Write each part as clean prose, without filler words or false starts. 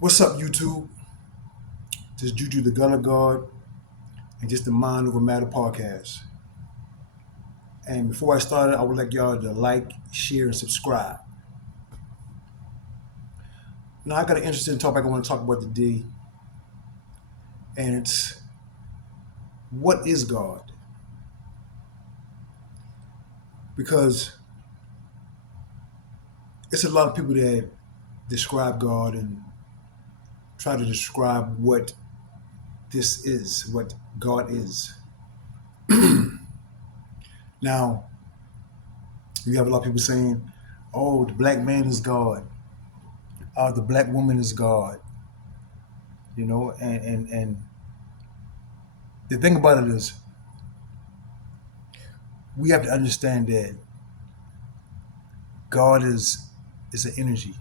What's up, YouTube? This is Juju the Gunner God and just the Mind Over Matter podcast. And before I start, I would like y'all to like, share, and subscribe. Now, I got an interesting topic I want to talk about today, and it's what is God? Because it's a lot of people that describe God and try to describe what this is, what God is. Now, you have a lot of people saying, oh, the black man is God, the black woman is God, and the thing about it is we have to understand that God is an energy.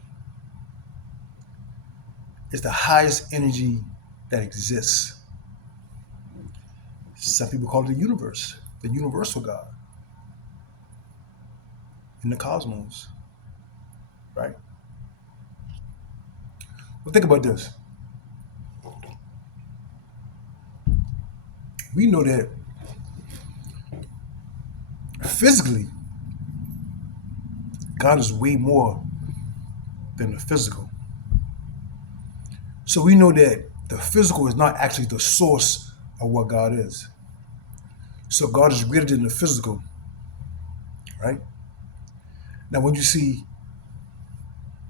It's the highest energy that exists. Some people call it the universe, the universal God in the cosmos, right? Well, think about this. We know that physically, God is way more than the physical. So we know that the physical is not actually the source of what God is. So God is greater than the physical, right? Now, when you see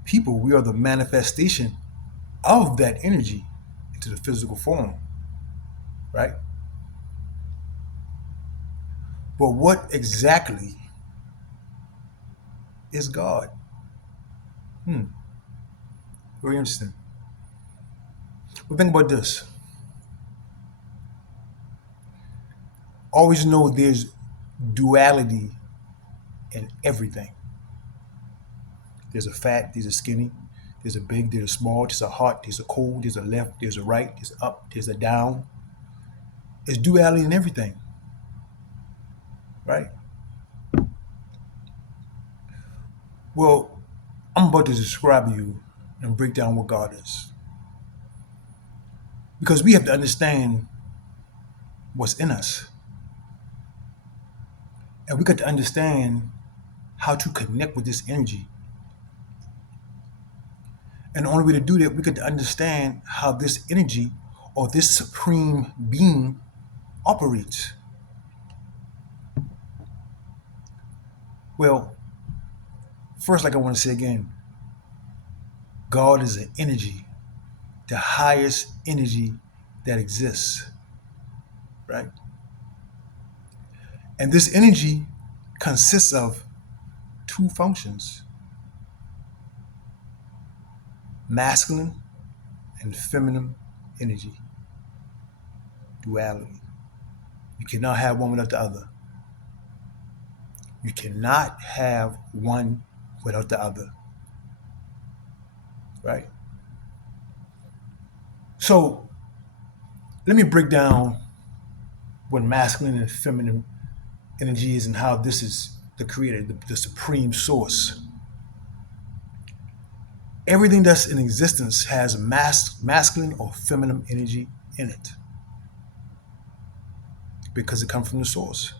people, we are the manifestation of that energy into the physical form, right? But what exactly is God? Hmm, very interesting. But think about this. Always know there's duality in everything. There's a fat, there's a skinny, there's a big, there's a small, there's a hot, there's a cold, there's a left, there's a right, there's a up, there's a down. There's duality in everything, right? Well, I'm about to describe you and break down what God is. Because we have to understand what's in us. And we got to understand how to connect with this energy. And the only way to do that, we got to understand how this energy or this supreme being operates. Well, first, like I want to say again, God is an energy, the highest energy that exists, right? And this energy consists of two functions, masculine and feminine energy, duality. You cannot have one without the other. You cannot have one without the other, right? So let me break down what masculine and feminine energy is and how this is the creator, the supreme source. Everything that's in existence has masculine or feminine energy in it because it comes from the source.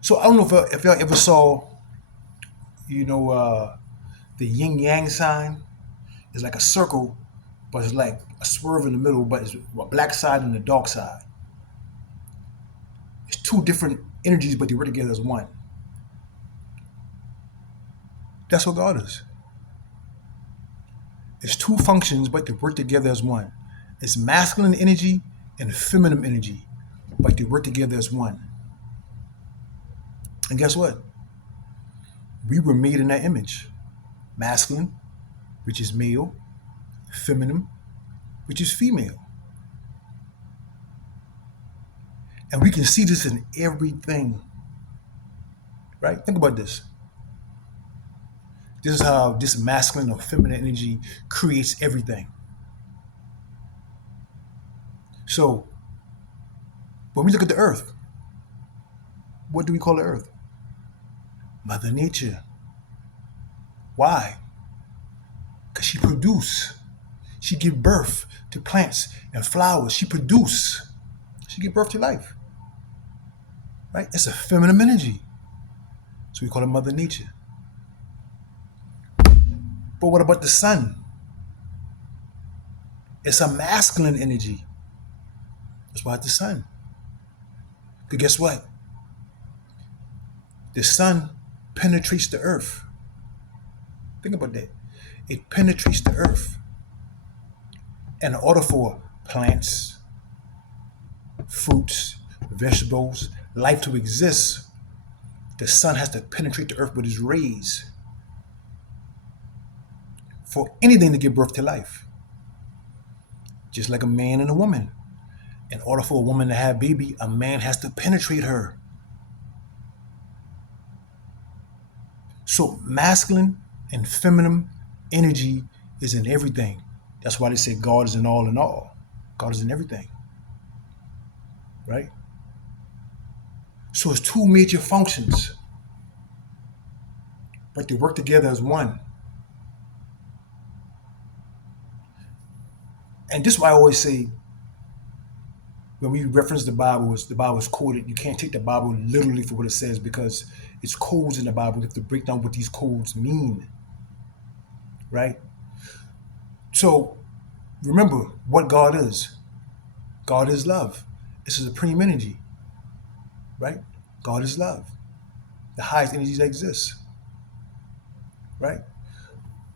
So I don't know if y'all ever saw, you know, the yin yang sign. It's like a circle, but it's like a swerve in the middle, but it's a black side and a dark side. It's two different energies, but they work together as one. That's what God is. It's two functions, but they work together as one. It's masculine energy and feminine energy, but they work together as one. And guess what? We were made in that image. Masculine, which is male, feminine, which is female. And we can see this in everything, right? Think about this. This is how this masculine or feminine energy creates everything. So when we look at the earth, what do we call the earth? Mother Nature. Why? Because She produce. She give birth to plants and flowers. She produce. She give birth to life. Right? It's a feminine energy. So we call it Mother Nature. But what about the sun? It's a masculine energy. That's why it's the sun. Because guess what? The sun penetrates the earth. Think about that. It penetrates the earth. And in order for plants, fruits, vegetables, life to exist, the sun has to penetrate the earth with its rays for anything to give birth to life. Just like a man and a woman. In order for a woman to have a baby, a man has to penetrate her. So masculine and feminine energy is in everything. That's why they say God is in all and all. God is in everything. Right? So it's two major functions, but they work together as one. And this is why I always say, when we reference the Bible is quoted, you can't take the Bible literally for what it says, because it's codes in the Bible. You have to break down what these codes mean. Right? So remember what God is. God is love. It's a supreme energy. Right? God is love. The highest energy that exists. Right?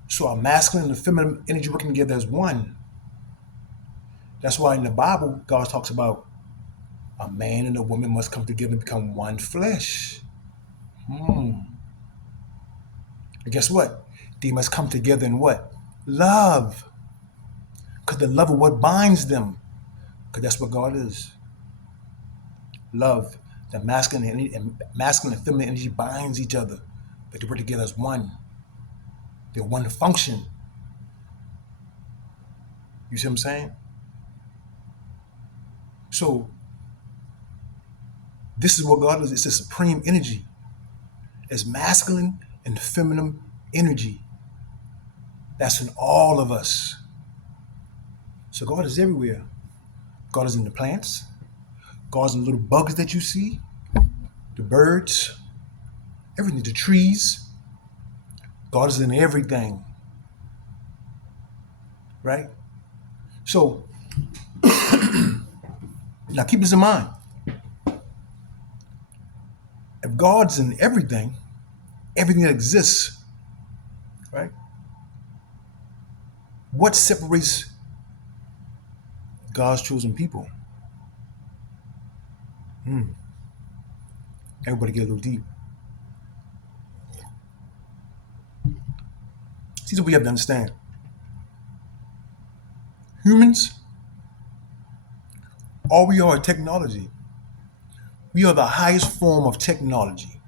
So a masculine and a feminine energy working together as one. That's why in the Bible, God talks about a man and a woman must come together and become one flesh. And guess what? They must come together in what? Love. Because the love of what binds them. Because that's what God is. Love. The masculine and feminine energy binds each other. But they work together as one. They're one function. You see what I'm saying? So this is what God is. It's a supreme energy. It's masculine and feminine energy. That's in all of us. So God is everywhere. God is in the plants. God is in the little bugs that you see, the birds, everything, the trees. God is in everything. Right? So now keep this in mind. If God's in everything that exists, right? What separates God's chosen people? Everybody get a little deep. See what we have to understand. Humans, all we are technology. We are the highest form of technology.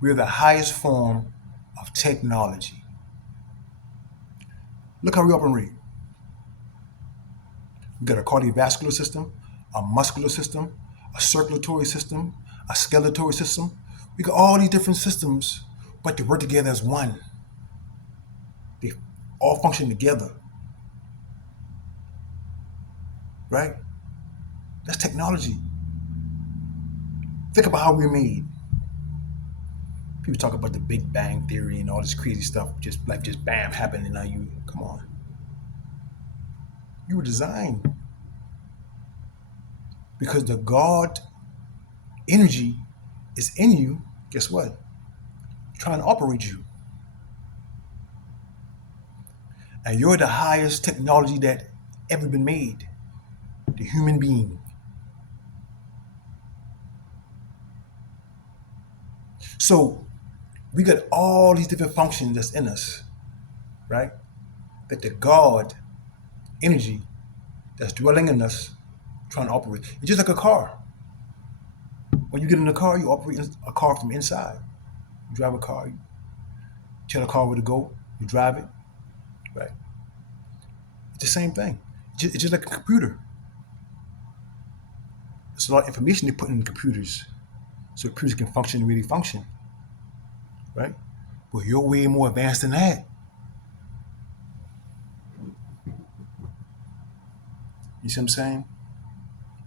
We are the highest form of technology. Look how we operate. We got a cardiovascular system, a muscular system, a circulatory system, a skeletal system. We got all these different systems, but they work together as one. They all function together. Right? That's technology. Think about how we're made. People talk about the Big Bang Theory and all this crazy stuff, just like just bam happened and now you come on. You were designed because the God energy is in you. Guess what? Trying to operate you. And you're the highest technology that ever been made. The human being. So we got all these different functions that's in us, right? That the God energy that's dwelling in us trying to operate. It's just like a car. When you get in a car, you operate a car from inside. You drive a car, you tell the car where to go, you drive it, right? It's the same thing. It's just like a computer. There's a lot of information they put in computers so computers can function and really function, right? But you're way more advanced than that. You see what I'm saying?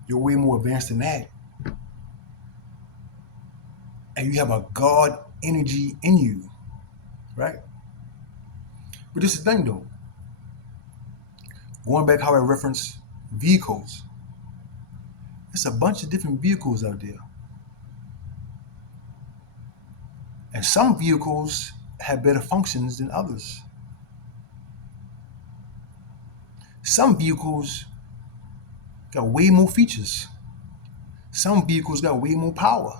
You're way more advanced than that. And you have a God energy in you, right? But this is the thing though. Going back how I reference vehicles, it's a bunch of different vehicles out there. And some vehicles have better functions than others. Some vehicles got way more features. Some vehicles got way more power.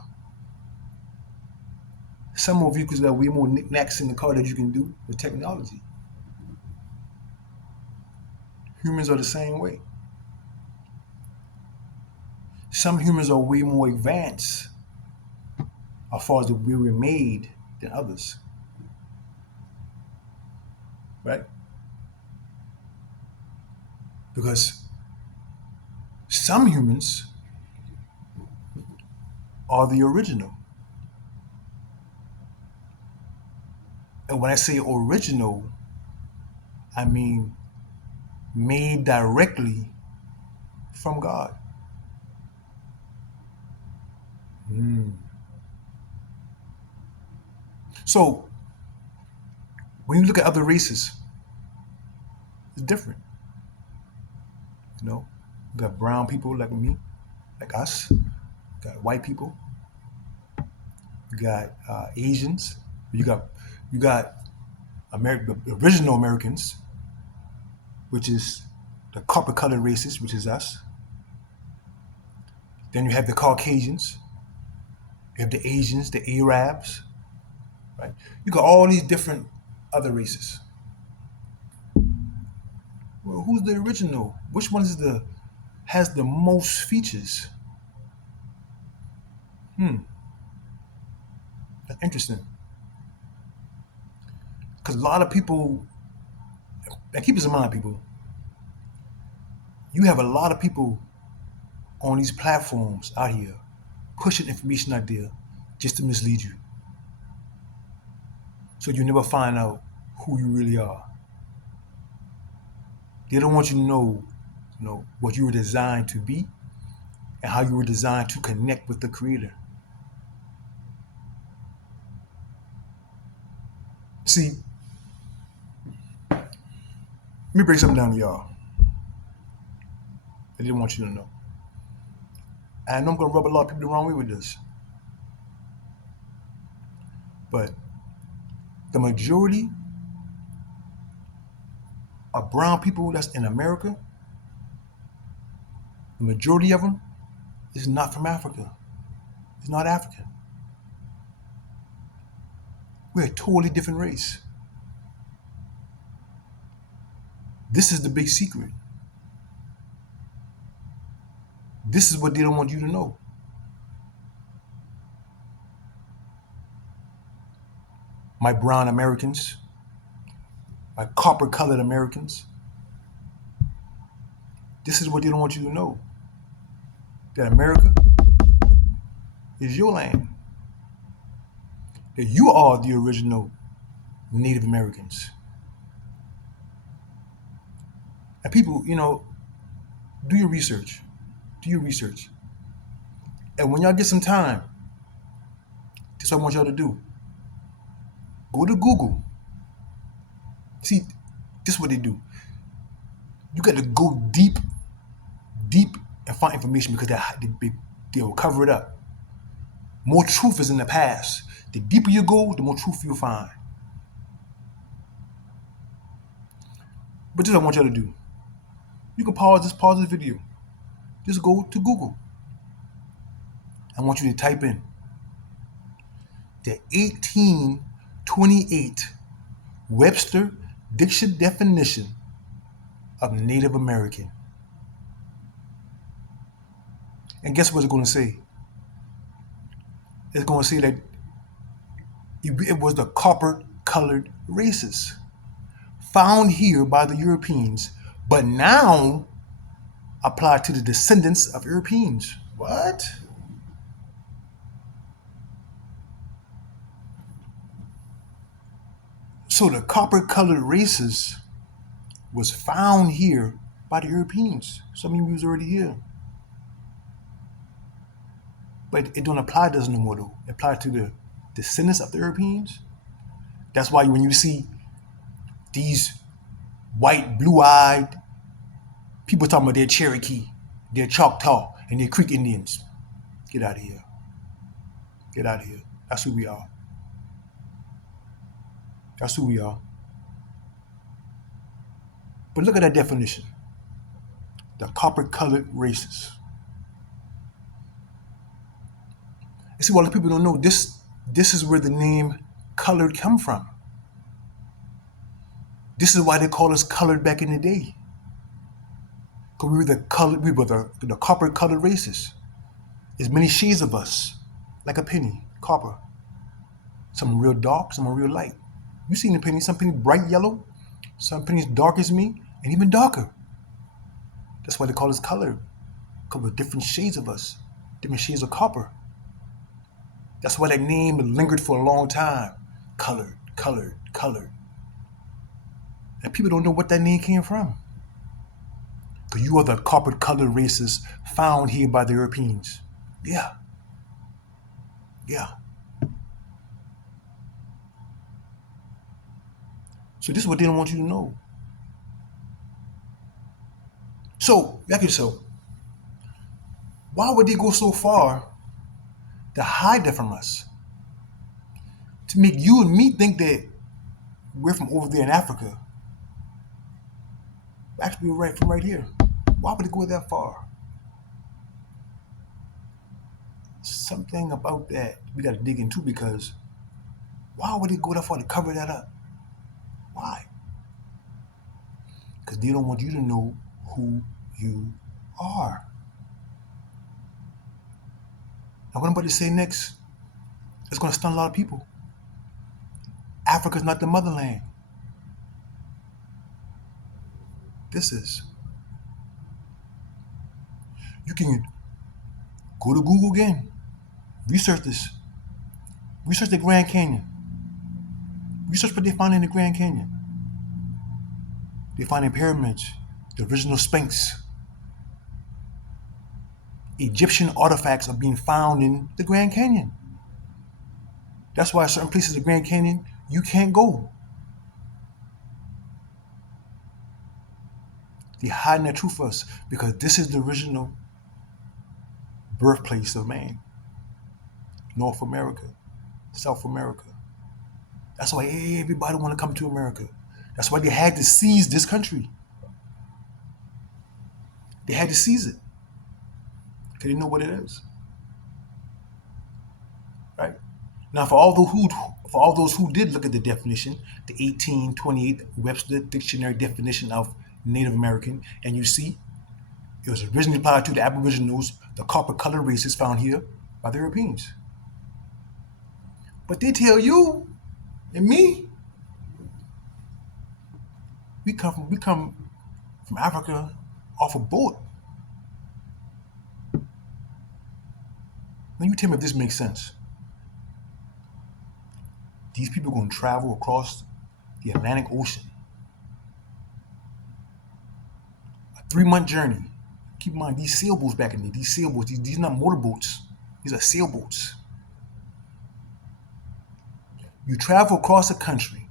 Some more vehicles got way more knickknacks in the car that you can do with technology. Humans are the same way. Some humans are way more advanced as far as the way we're made than others, right? Because some humans are the original. And when I say original, I mean made directly from God. So when you look at other races, it's different. You know, you got brown people like me, like us. You got white people. You got Asians. You got the original Americans, which is the copper-colored races, which is us. Then you have the Caucasians. You have the Asians, the Arabs, right? You got all these different other races. Well, who's the original? Which one has the most features? That's interesting. Because a lot of people, and keep this in mind, people, you have a lot of people on these platforms out here pushing information out there just to mislead you. So you never find out who you really are. They don't want you to know what you were designed to be and how you were designed to connect with the Creator. See, let me break something down to y'all. I didn't want you to know. And I know I'm going to rub a lot of people the wrong way with this. But the majority of brown people that's in America, the majority of them is not from Africa. It's not African. We're a totally different race. This is the big secret. This is what they don't want you to know. My brown Americans, my copper-colored Americans, this is what they don't want you to know. That America is your land. That you are the original Native Americans. And people, do your research. Do your research. And when y'all get some time, this is what I want y'all to do. Go to Google. See, this is what they do. You got to go deep, and find information because they'll cover it up. More truth is in the past. The deeper you go, the more truth you'll find. But this is what I want y'all to do. You can pause this video. Just go to Google. I want you to type in the 1828 Webster Dictionary definition of Native American. And guess what it's going to say? It's going to say that it was the copper-colored races found here by the Europeans, but now applied to the descendants of Europeans. What? So the copper-colored races was found here by the Europeans. Some of you was already here. But it don't apply to us no more though. It applies to the descendants of the Europeans. That's why when you see these white, blue-eyed people talking about their Cherokee, their Choctaw, and their Creek Indians, get out of here. Get out of here. That's who we are. That's who we are. But look at that definition. The copper-colored races. You see, what a lot of people don't know, this is where the name colored come from. This is why they call us colored back in the day. Because we were the copper-colored races. There's many shades of us, like a penny, copper. Some real dark, some are real light. You seen the penny, some pennies bright yellow, some pennies dark as me, and even darker. That's why they call us colored. Because we're different shades of us, different shades of copper. That's why that name lingered for a long time. Colored, colored, colored. And people don't know what that name came from. Because you are the copper-colored races found here by the Europeans. Yeah. Yeah. So this is what they don't want you to know. So, ask yourself, why would they go so far to hide that from us? To make you and me think that we're from over there in Africa. Actually, we're right from right here. Why would they go that far? Something about that we got to dig into, because why would they go that far to cover that up? Why? Because they don't want you to know who you are. Now, what I'm about to say next is going to stun a lot of people. Africa's not the motherland. This is. You can go to Google again. Research this. Research the Grand Canyon. Research what they found in the Grand Canyon. They find in pyramids, the original Sphinx. Egyptian artifacts are being found in the Grand Canyon. That's why certain places in the Grand Canyon you can't go. They're hiding that truth from us because this is the original birthplace of man. North America, South America. That's why everybody want to come to America. That's why they had to seize this country. They had to seize it because they know what it is. Right? Now, for all those who did look at the definition, the 1828 Webster Dictionary definition of Native American, and you see, it was originally applied to the Aboriginals, the copper-colored races found here by the Europeans. But they tell you and me, we come from Africa off a boat. Now you tell me if this makes sense. These people are going to travel across the Atlantic Ocean. A 3-month journey. Keep in mind, these sailboats back in the day, these sailboats, these are not motorboats. These are sailboats. You travel across the country.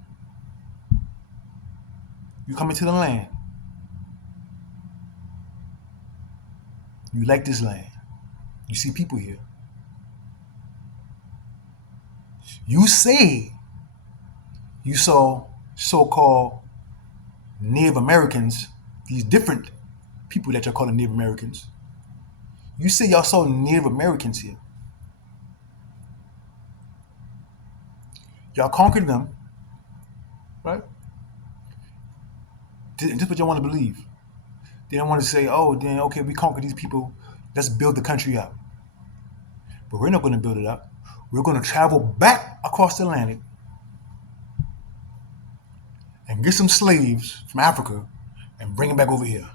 You come into the land. You like this land. You see people here. You say you saw so-called Native Americans, these different people that you're calling Native Americans. You say y'all saw Native Americans here. Y'all conquered them, right? This is what y'all want to believe. They don't want to say, oh, then, okay, we conquered these people. Let's build the country up. But we're not going to build it up. We're going to travel back across the Atlantic and get some slaves from Africa and bring them back over here.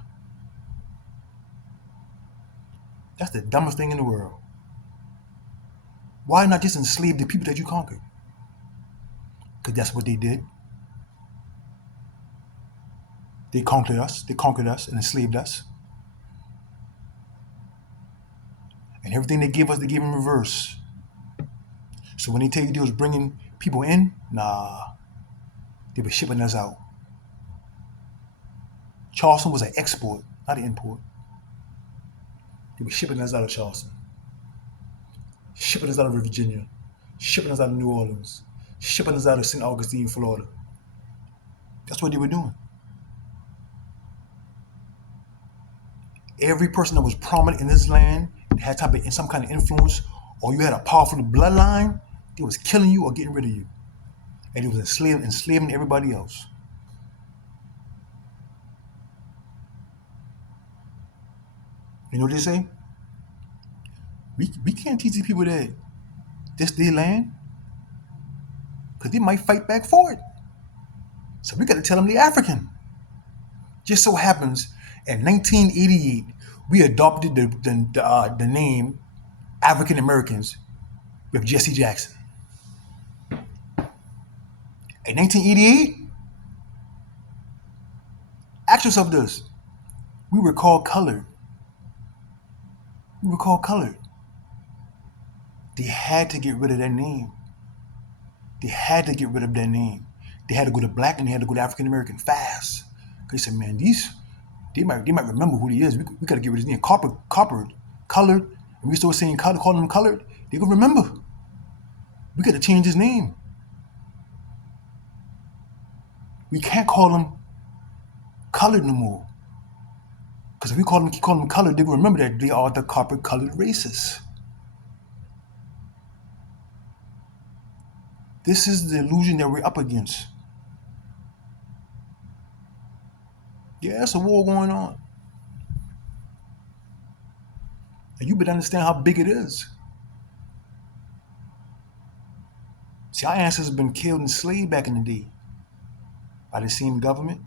That's the dumbest thing in the world. Why not just enslave the people that you conquered? Because that's what they did. They conquered us. They conquered us and enslaved us. And everything they gave us, they gave in reverse. So when they tell you they was bringing people in, nah, they were shipping us out. Charleston was an export, not an import. They were shipping us out of Charleston, shipping us out of Virginia, shipping us out of New Orleans, shipping us out of St. Augustine, Florida. That's what they were doing. Every person that was prominent in this land had some kind of influence, or you had a powerful bloodline, they was killing you or getting rid of you. And it was enslaving everybody else. You know what they say? We can't teach these people that this their land, because they might fight back for it. So we got to tell them they're African. Just so happens, in 1988, we adopted the name African Americans with Jesse Jackson. In 1988, ask yourself this: we were called colored. We were called colored. They had to get rid of that name. They had to get rid of that name. They had to go to black and they had to go to African American fast. They said, man, they might remember who he is. We got to get rid of his name. Colored. And we still saying calling him colored. They gonna remember. We got to change his name. We can't call him colored no more. Because if we keep calling them colored, they will remember that they are the copper-colored racists. This is the illusion that we're up against. Yeah, it's a war going on. And you better understand how big it is. See, our ancestors have been killed and enslaved back in the day by the same government.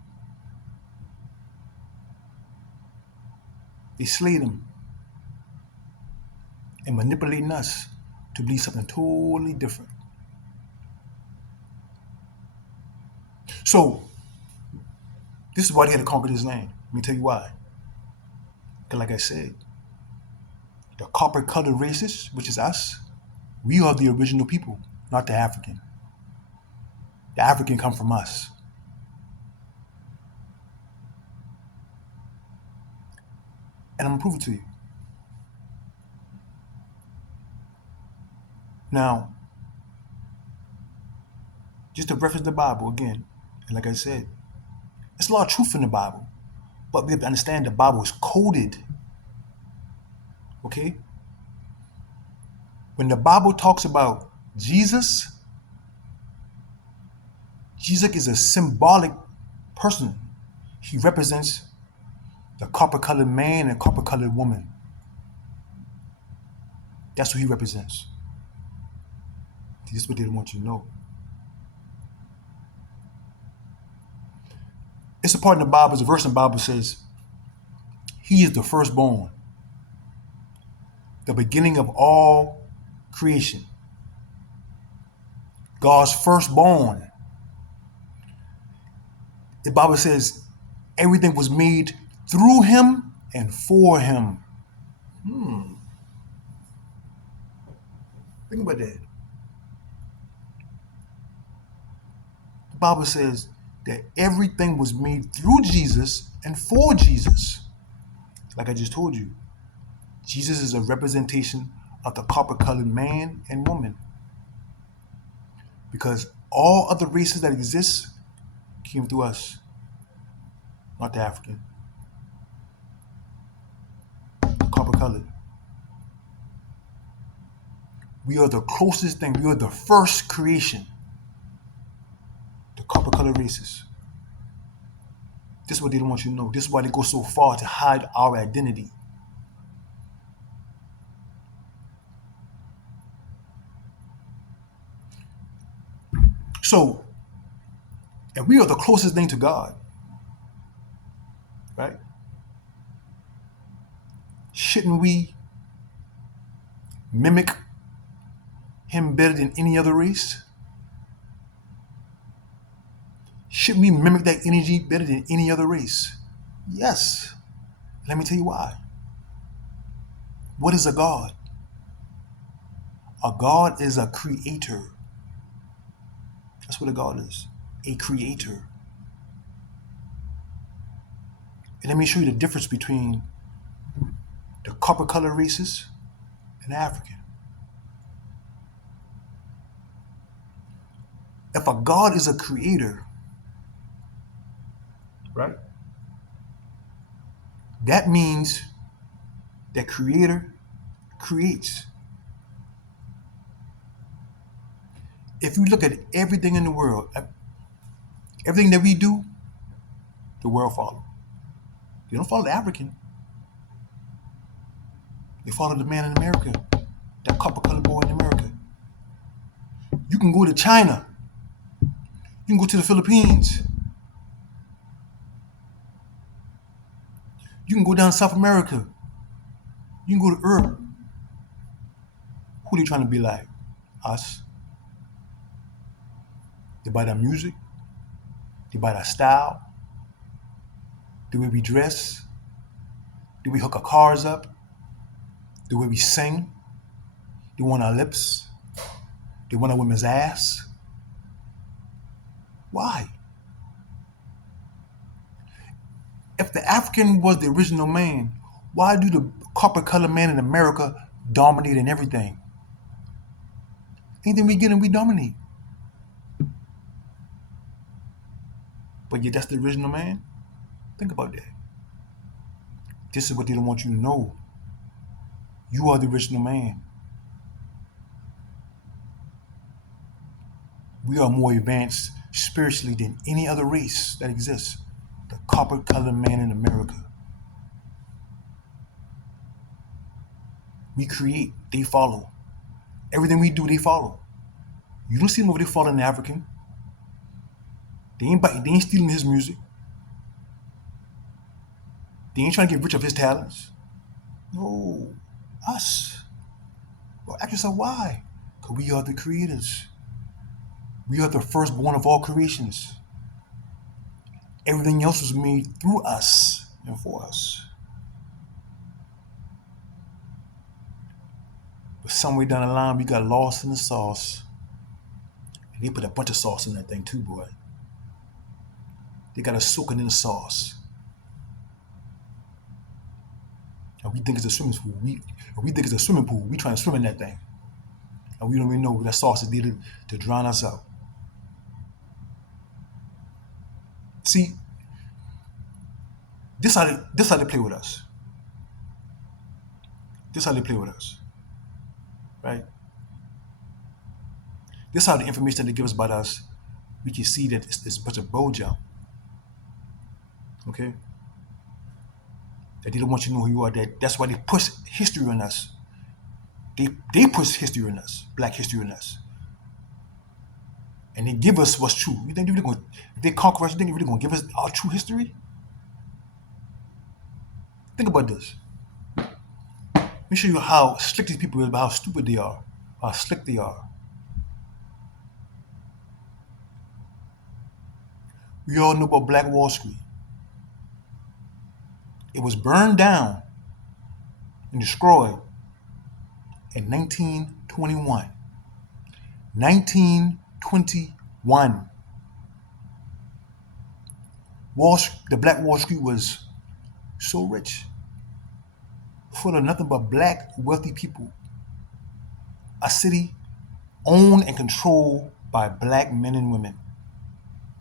They slayed them and manipulating us to believe something totally different. So, this is why they had to conquer this land. Let me tell you why. Because like I said, the copper-colored races, which is us, we are the original people, not the African. The African come from us. And I'm going to prove it to you. Now, just to reference the Bible again, and like I said, there's a lot of truth in the Bible, but we have to understand the Bible is coded. Okay? When the Bible talks about Jesus is a symbolic person. He represents the copper-colored man and copper-colored woman. That's who he represents. This is what they don't want you to know. It's a part in the Bible, it's a verse in the Bible says, he is the firstborn, the beginning of all creation. God's firstborn. The Bible says everything was made through him and for him. Think about that. The Bible says that everything was made through Jesus and for Jesus. Like I just told you, Jesus is a representation of the copper-colored man and woman. Because all other races that exist came through us, not the African. Copper-colored. We are the closest thing. We are the first creation. The copper-colored races. This is what they don't want you to know. This is why they go so far to hide our identity. So, and we are the closest thing to God, right? Shouldn't we mimic him better than any other race? Should we mimic that energy better than any other race? Yes. Let me tell you why. What is a God? A God is a creator. That's what a God is. A creator. And let me show you the difference between the copper colored races and the African. If a God is a creator, right? That means that creator creates. If you look at everything in the world, everything that we do, the world follows. They don't follow the African. They follow the man in America, that copper colored boy in America. You can go to China. You can go to the Philippines. You can go down to South America. You can go to Europe. Who they trying to be like? Us. They buy their music. They buy their style. The way we dress. The way we hook our cars up. The way we sing. They want our lips. They want a woman's ass. Why? If the African was the original man, why do the copper colored man in America dominate in everything? Anything we get and we dominate. But yet that's the original man? Think about that. This is what they don't want you to know. You are the original man. We are more advanced spiritually than any other race that exists. The copper colored man in America. We create, they follow. Everything we do, they follow. You don't see them over there following the African. They ain't stealing his music. They ain't trying to get rich of his talents. No, us. Well, ask yourself why? Because we are the creators. We are the firstborn of all creations. Everything else was made through us and for us. But somewhere down the line, we got lost in the sauce. And they put a bunch of sauce in that thing too, boy. They got us soaking in the sauce. And we think it's a swimming pool. We trying to swim in that thing. And we don't even know what that sauce is there to drown us out. See, this how they play with us. This how they play with us. Right? This how the information that they give us about us, we can see that it's a bunch of bojo. Okay? That they don't want you to know who you are. That's why they push history on us. They push history on us, black history on us. And they give us what's true. You think if they conquer us, you think they're really going to give us our true history? Think about this. Let me show you how slick these people are, about how stupid they are, how slick they are. We all know about Black Wall Street. It was burned down and destroyed in 1921. 1921. The Black Wall Street was so rich, full of nothing but black wealthy people. A city owned and controlled by black men and women.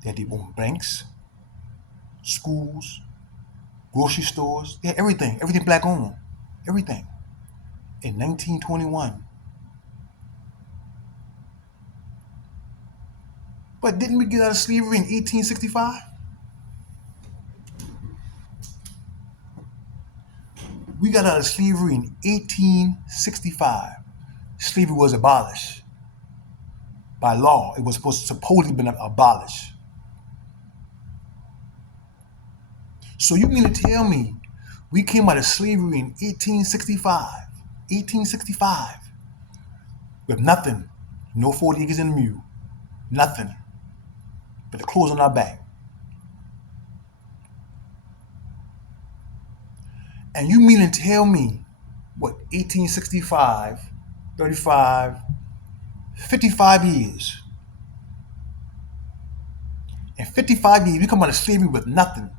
They had their own banks, schools, grocery stores. They had everything black owned, everything. In 1921. But didn't we get out of slavery in 1865? We got out of slavery in 1865. Slavery was abolished by law. It was supposedly been abolished. So you mean to tell me we came out of slavery in 1865, with nothing, no 40 acres and a mule, nothing. but the clothes on our back. And you mean to tell me, what, 1865, 35, 55 years. In 55 years, we come out of slavery with nothing.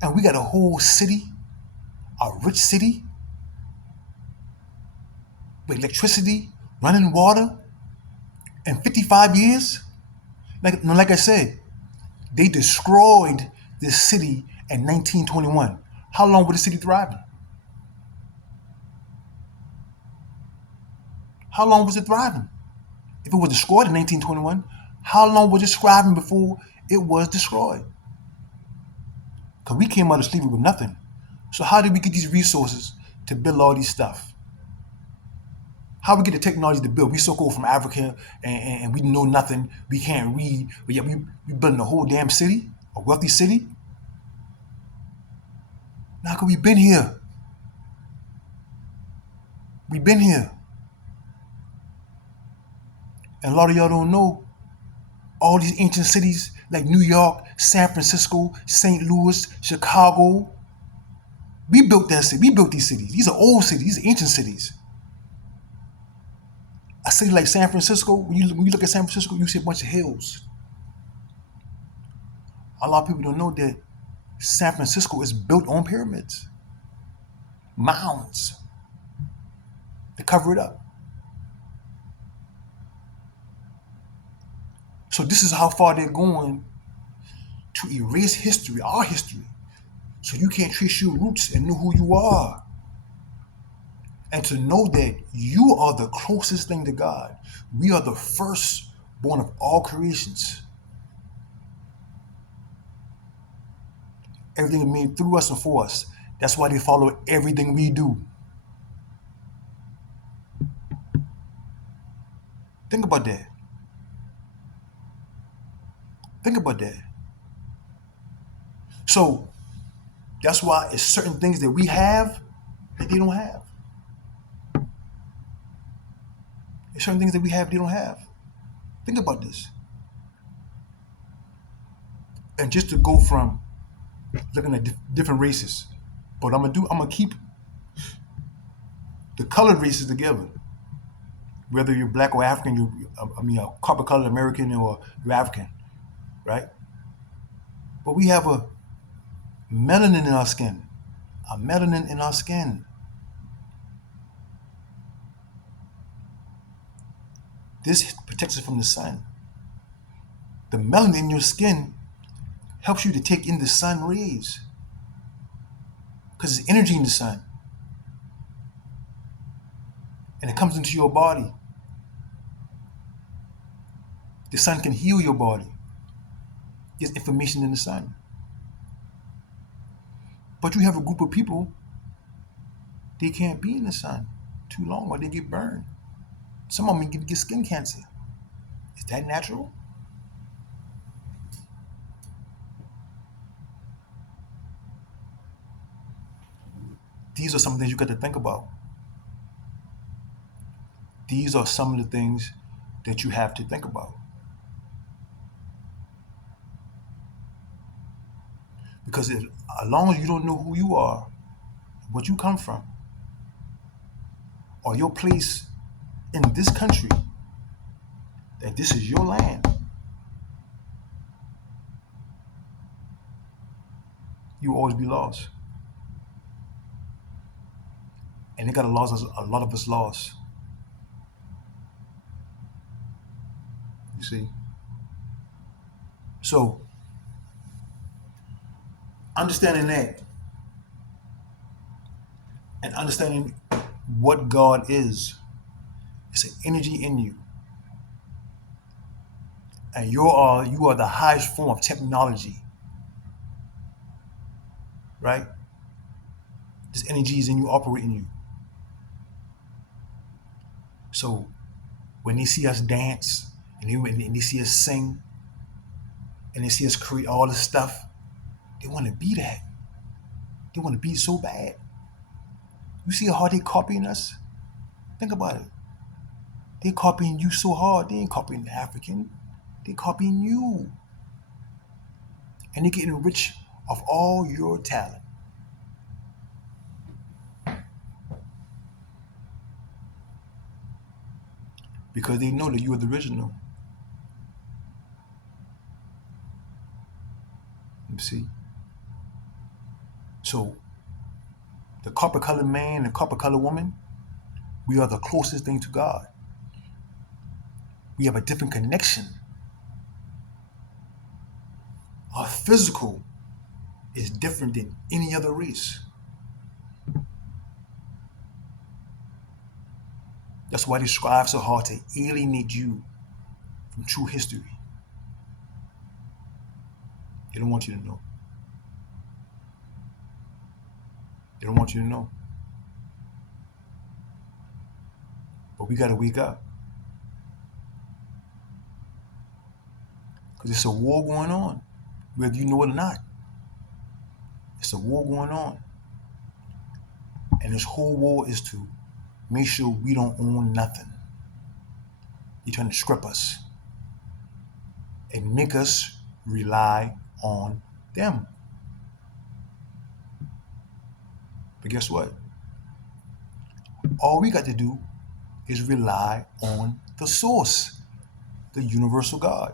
And we got a whole city, a rich city, with electricity, running water, in 55 years? Like I said, they destroyed this city in 1921. How long was the city thriving? How long was it thriving? If it was destroyed in 1921, how long was it thriving before it was destroyed? Because we came out of slavery with nothing. So how did we get these resources to build all these stuff? How we get the technology to build? We so-called from Africa and we know nothing. We can't read, but yet we building a whole damn city, a wealthy city. Now, cause we've been here. We've been here. And a lot of y'all don't know all these ancient cities like New York, San Francisco, St. Louis, Chicago. We built that city. We built these cities. These are old cities. These are ancient cities. A city like San Francisco, when you look at San Francisco, you see a bunch of hills. A lot of people don't know that San Francisco is built on pyramids, mounds to cover it up. So this is how far they're going to erase history, our history, so you can't trace your roots and know who you are. And to know that you are the closest thing to God. We are the firstborn of all creations. Everything is made through us and for us. That's why they follow everything we do. Think about that. Think about that. So that's why it's certain things that we have that they don't have. There's certain things that we have they don't have. Think about this. And just to go from looking at different races, but I'm gonna keep the colored races together. Whether you're black or African, a copper colored American or you're African, right? But we have a melanin in our skin. A melanin in our skin. This protects us from the sun. The melanin in your skin helps you to take in the sun rays because there's energy in the sun. And it comes into your body. The sun can heal your body. There's information in the sun. But you have a group of people, they can't be in the sun too long or they get burned. Some of them get skin cancer. Is that natural? These are some things you got to think about. These are some of the things that you have to think about. Because as long as you don't know who you are, what you come from, or your place in this country, that this is your land, you will always be lost. And it got a lot of us lost. You see? So, understanding that and understanding what God is, it's an energy in you. And you are the highest form of technology. Right? This energy is in you, operating you. So when they see us dance and they see us sing and they see us create all this stuff, they want to be that. They want to be so bad. You see how they copying us? Think about it. They copying you so hard. They ain't copying the African. They're copying you. And they're getting rich off all your talent. Because they know that you are the original. You see? So the copper colored man and copper colored woman, we are the closest thing to God. We have a different connection. Our physical is different than any other race. That's why they strive so hard to alienate you from true history. They don't want you to know. They don't want you to know. But we got to wake up. Because it's a war going on, whether you know it or not. It's a war going on. And this whole war is to make sure we don't own nothing. They're trying to strip us and make us rely on them. But guess what? All we got to do is rely on the source, the universal God.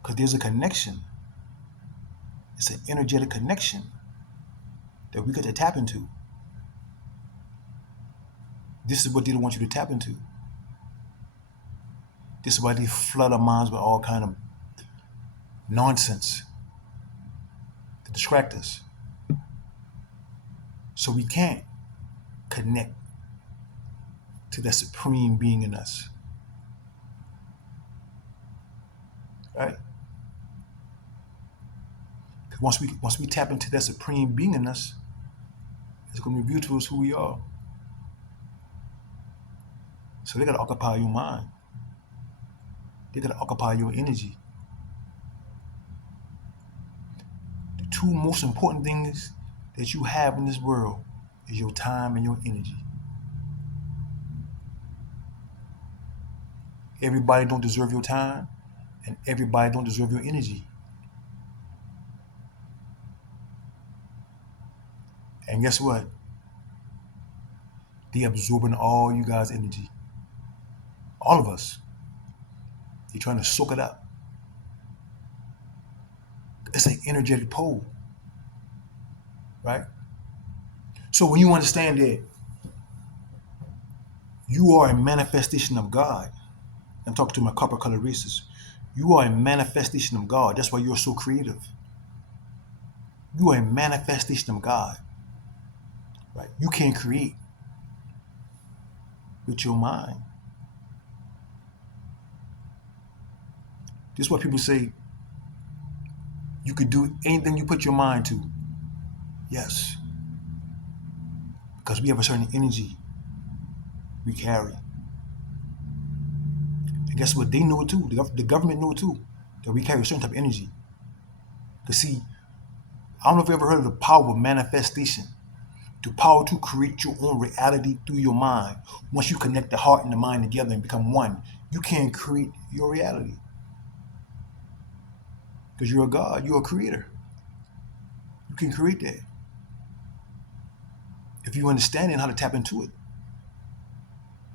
Because there's a connection. It's an energetic connection that we got to tap into. This is what they don't want you to tap into. This is why they flood our minds with all kind of nonsense to distract us. So we can't connect to that supreme being in us. Right? Because once we tap into that supreme being in us, it's going to reveal to us who we are. So they got to occupy your mind. They got to occupy your energy. The two most important things that you have in this world is your time and your energy. Everybody don't deserve your time, and everybody don't deserve your energy. And guess what? They absorbing all you guys' energy. All of us. They're trying to soak it up. It's an energetic pole. Right? So when you understand that you are a manifestation of God, I'm talking to my copper colored races, you are a manifestation of God. That's why you're so creative. You are a manifestation of God. Right? You can create with your mind. This is what people say. You could do anything you put your mind to. Yes. Because we have a certain energy we carry. And guess what? They know it too. The government know it too. That we carry a certain type of energy. Because see, I don't know if you ever heard of the power of manifestation. The power to create your own reality through your mind. Once you connect the heart and the mind together and become one, you can create your reality. Because you're a God, you're a creator. You can create that. If you understand it and how to tap into it.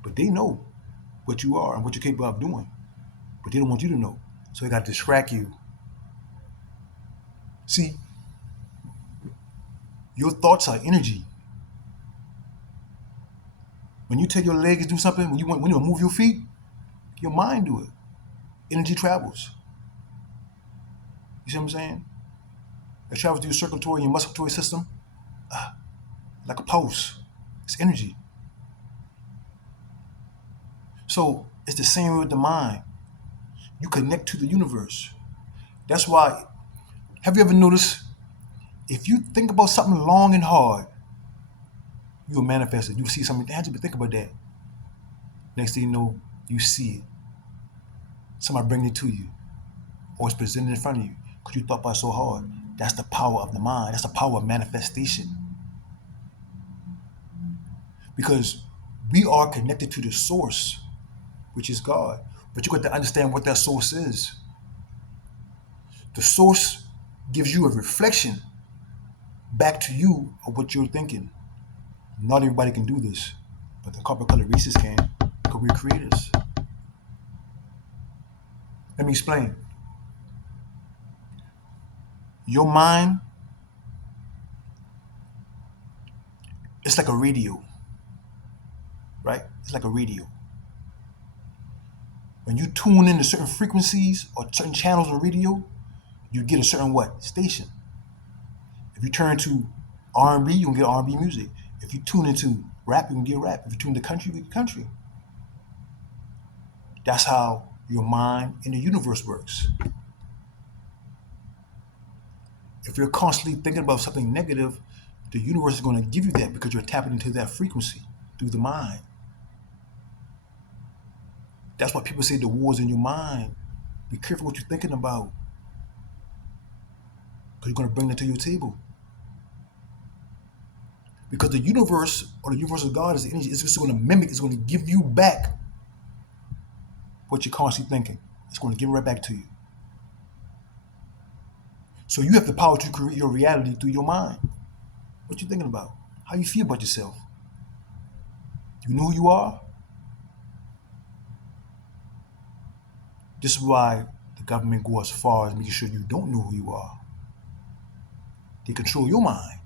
But they know what you are and what you're capable of doing. But they don't want you to know. So they got to distract you. See, your thoughts are energy. When you tell your legs to do something, when you move your feet, your mind do it. Energy travels. You see what I'm saying? It travels through your circulatory and your musculatory system like a pulse. It's energy. So it's the same way with the mind. You connect to the universe. That's why, have you ever noticed, if you think about something long and hard, you will manifest it. You will see something tangible. Think about that. Next thing you know, you see it. Somebody bring it to you. Or it's presented in front of you. Because you thought about it so hard. That's the power of the mind. That's the power of manifestation. Because we are connected to the source. which is God. But you got to understand what that source is. The source gives you a reflection back to you of what you're thinking. Not everybody can do this, but the copper colored races can, because we're creators. Let me explain. Your mind, it's like a radio, right? It's like a radio. When you tune into certain frequencies or certain channels of radio, you get a certain what? Station. If you turn to R&B, you can get R&B music. If you tune into rap, you can get rap. If you tune to country, you get country. That's how your mind and the universe works. If you're constantly thinking about something negative, the universe is going to give you that because you're tapping into that frequency through the mind. That's why people say the war's in your mind. Be careful what you're thinking about, because you're going to bring that to your table. Because the universe, or the universe of God, is the energy. It's just going to mimic. It's going to give you back what you're constantly thinking. It's going to give it right back to you. So you have the power to create your reality through your mind. What you thinking about? How you feel about yourself? You know who you are? This is why the government goes as far as making sure you don't know who you are. They control your mind,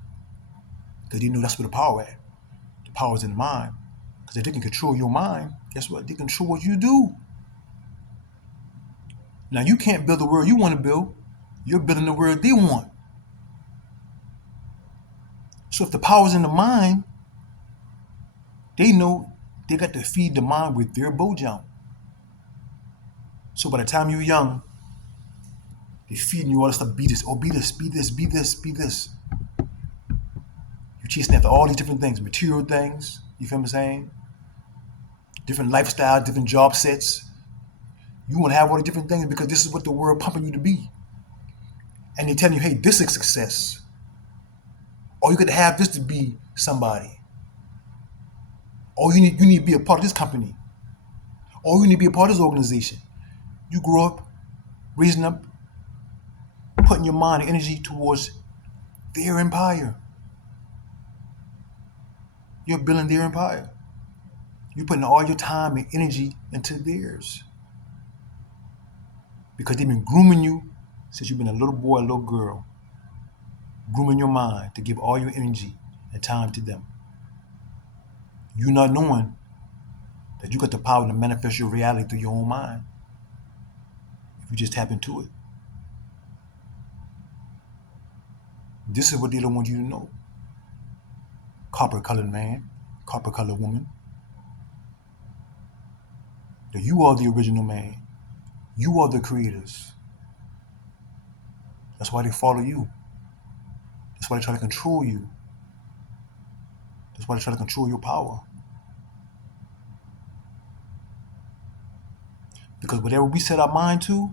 because they know that's where the power at. The power is in the mind. Because if they can control your mind, guess what? They control what you do. Now, you can't build the world you want to build. You're building the world they want. So if the power's in the mind, they know they got to feed the mind with their bojam. So by the time you're young, they're feeding you all this stuff. Be this, oh, be this, be this, be this, be this. You're chasing after all these different things, material things, you feel what I'm saying? Different lifestyle, different job sets. You want to have all the different things because this is what the world pumping you to be. And they're telling you, hey, this is success. Or you got to have this to be somebody. Or you need to be a part of this company. Or you need to be a part of this organization. You grow up, raising up, putting your mind and energy towards their empire. You're building their empire. You're putting all your time and energy into theirs. Because they've been grooming you since you've been a little boy, a little girl. Grooming your mind to give all your energy and time to them. You not knowing that you got the power to manifest your reality through your own mind. If you just tap into it. This is what they don't want you to know. Copper colored man, copper colored woman. That you are the original man. You are the creators. That's why they follow you. That's why they try to control you. That's why they try to control your power. Because whatever we set our mind to,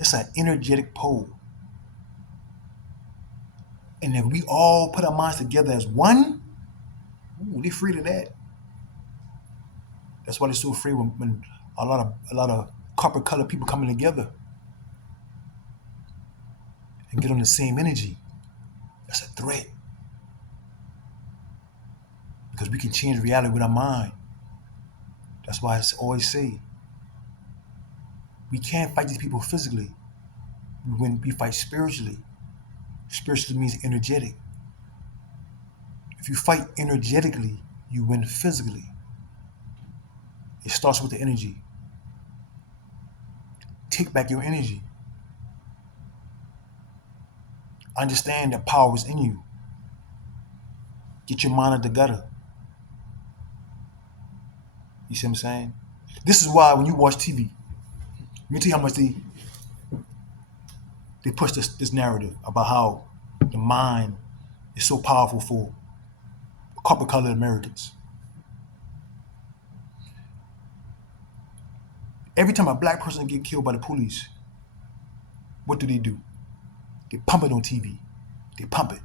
it's an energetic pole. And if we all put our minds together as one, they're afraid of that. That's why they're so afraid when a lot of copper colored people coming together and get on the same energy. That's a threat. Because we can change reality with our mind. That's why I always say, we can't fight these people physically. We fight spiritually. Spiritually means energetic. If you fight energetically, you win physically. It starts with the energy. Take back your energy. Understand that power is in you. Get your mind out the gutter. You see what I'm saying? This is why when you watch TV, let me tell you how much they push this narrative about how the mind is so powerful for copper-colored Americans. Every time a black person get killed by the police, what do? They pump it on TV. They pump it.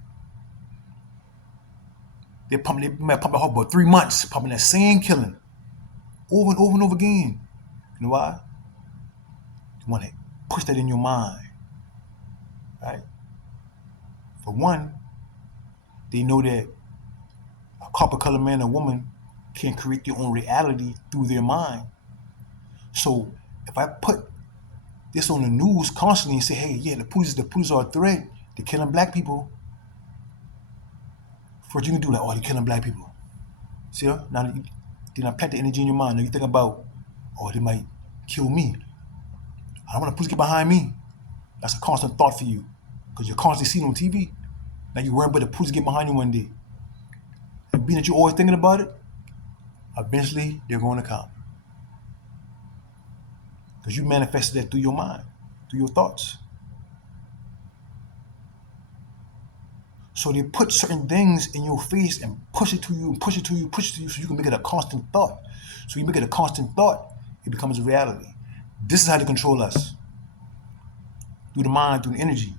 They might pump it for about 3 months, pumping that same killing. over and over and over again. You know why? You want to push that in your mind, right? For one, they know that a copper colored man or woman can create their own reality through their mind. So if I put this on the news constantly and say, hey, yeah, the police are a threat, they're killing black people, what you can do, like, oh, they're killing black people. See, now then I plant the energy in your mind. Now you think about, oh, they might kill me. I don't want the police get behind me. That's a constant thought for you because you're constantly seeing on TV. Now you're worrying about the police get behind you one day. And being that you're always thinking about it, eventually they're going to come. Because you manifested that through your mind, through your thoughts. So they put certain things in your face and push it to you and push it to you, push it to you so you can make it a constant thought. So you make it a constant thought, it becomes a reality. This is how they control us. Through the mind, through the energy.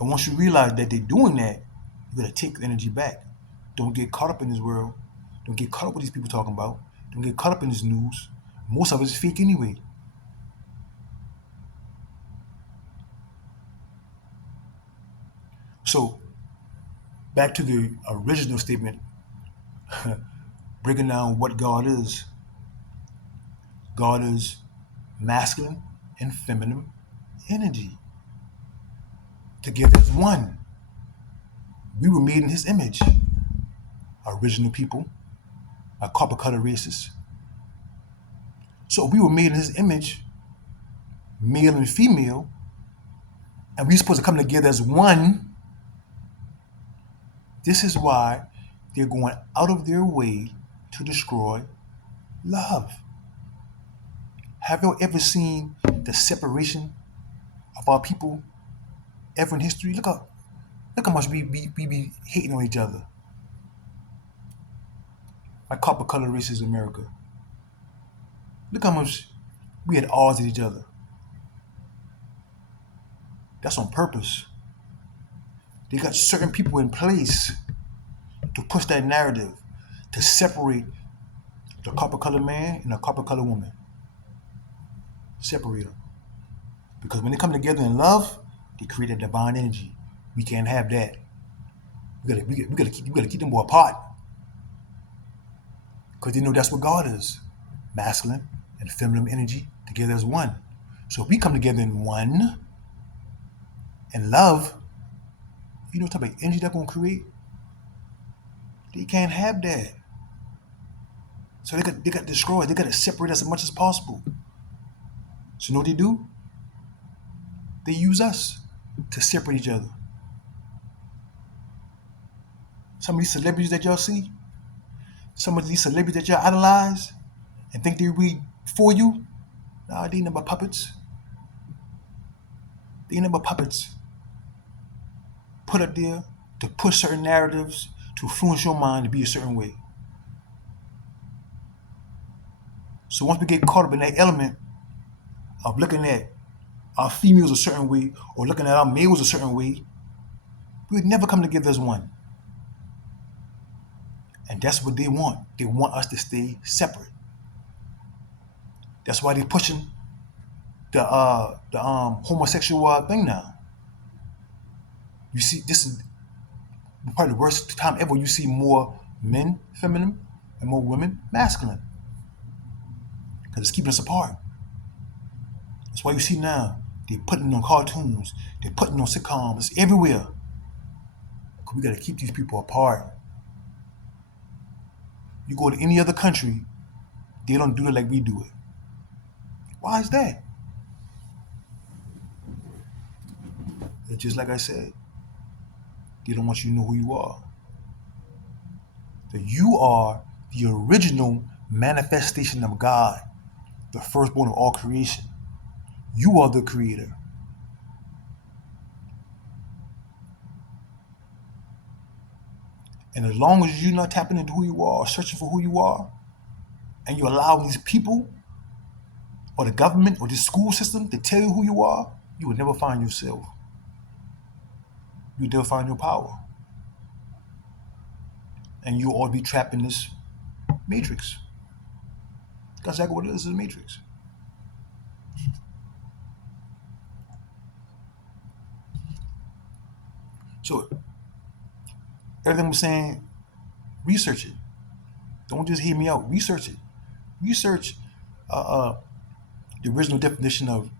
And once you realize that they're doing that, you gotta take your energy back. Don't get caught up in this world. Don't get caught up with these people talking about. Don't get caught up in this news. Most of it is fake anyway. So, back to the original statement, breaking down what God is. God is masculine and feminine energy. Together as one. We were made in his image. Original people, our copper color races. So we were made in his image, male and female, and we're supposed to come together as one. This is why they're going out of their way to destroy love. Have you ever seen the separation of our people ever in history? Look how much we be hating on each other. Like copper color races in America. Look how much we had odds at each other. That's on purpose. They got certain people in place to push that narrative, to separate the copper colored man and the copper colored woman. Separate them. Because when they come together in love, they create a divine energy. We can't have that. We gotta keep them both apart. Because they know that's what God is. Masculine and feminine energy together as one. So if we come together in one and love, you know what type of energy that's gonna create? They can't have that. So they got destroyed. They got to separate us as much as possible. So you know what they do? They use us to separate each other. Some of these celebrities that y'all see, some of these celebrities that y'all idolize and think they read for you, nah, they ain't nothing but puppets. They ain't nothing but puppets. Put up there to push certain narratives to influence your mind to be a certain way. So once we get caught up in that element of looking at our females a certain way or looking at our males a certain way, we would never come together as one. And that's what they want. They want us to stay separate. That's why they're pushing the homosexual thing now. You see, this is probably the worst time ever. You see more men feminine and more women masculine, because it's keeping us apart. That's why you see now they're putting on cartoons, they're putting on sitcoms, it's everywhere. Because we got to keep these people apart. You go to any other country, they don't do it like we do it. Why is that? It's just like I said, they don't want you to know who you are. That you are the original manifestation of God, the firstborn of all creation. You are the creator. And as long as you're not tapping into who you are or searching for who you are, and you allow these people or the government or the school system to tell you who you are, you will never find yourself. You'll never find your power. And you'll all be trapped in this matrix. That's exactly what it is in the Matrix. So everything I'm saying, research it. Don't just hear me out. Research it. Research uh, uh, the original definition of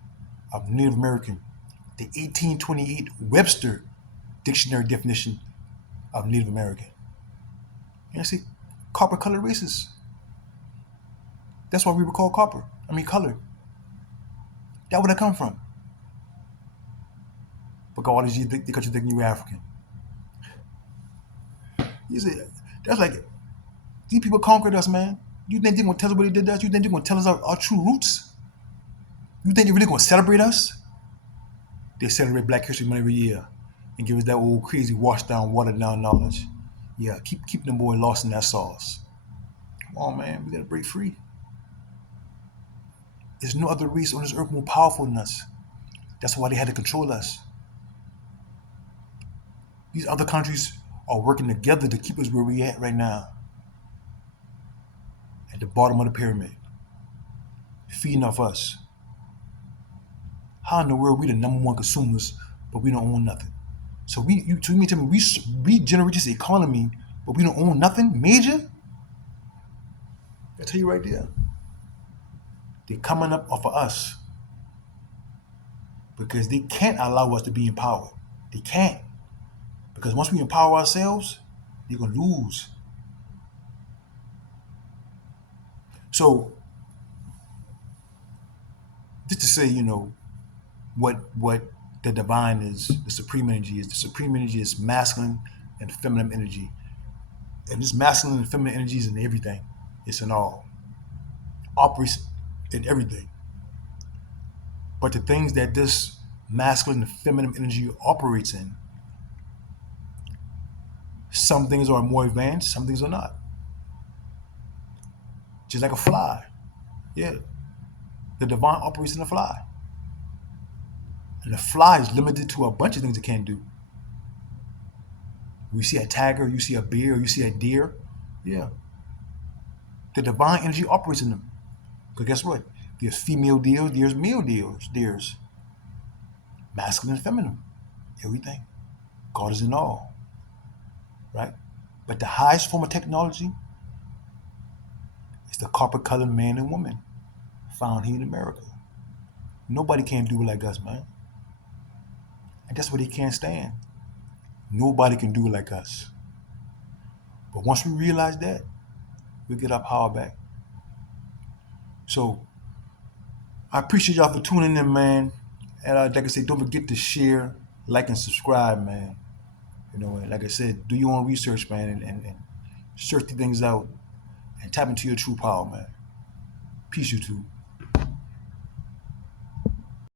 Native American, the 1828 Webster Dictionary definition of Native American. You see, copper colored races. That's why we were called copper. I mean, colored. That would have come from. But all these because you think you were African. You see, that's like these people conquered us, man. You think they're gonna tell us what they did to us? You think they're gonna tell us our true roots? You think they're really gonna celebrate us? They celebrate Black History Month every year and give us that old crazy washed down, watered down knowledge. Yeah, keep them boy lost in that sauce. Come on, man, we gotta break free. There's no other race on this earth more powerful than us. That's why they had to control us. These other countries are working together to keep us where we at right now, at the bottom of the pyramid, feeding off us. How in the world we the number one consumers, but we don't own nothing? So you mean tell me we generate this economy, but we don't own nothing major? I tell you right there, they're coming up off of us because they can't allow us to be empowered. They can't, because once we empower ourselves, they're gonna lose. So just to say, what the divine is, the supreme energy is. The supreme energy is masculine and feminine energy, and this masculine and feminine energy is in everything. It's in all, operates in everything. But the things that this masculine and feminine energy operates in, some things are more advanced, some things are not. Just like a fly. Yeah, the divine operates in a fly, and the fly is limited to a bunch of things it can't do. You see a tiger, you see a bear, you see a deer. Yeah, the divine energy operates in them. Because guess what? There's female deers, there's male deers, there's masculine and feminine, everything. God is in all, right? But the highest form of technology is the copper colored man and woman found here in America. Nobody can do it like us, man. And that's what they can't stand. Nobody can do it like us. But once we realize that, we get our power back. So I appreciate y'all for tuning in, man. And like I said, don't forget to share, like, and subscribe, man. And like I said, do your own research, man, and search the things out and tap into your true power, man. Peace, you two.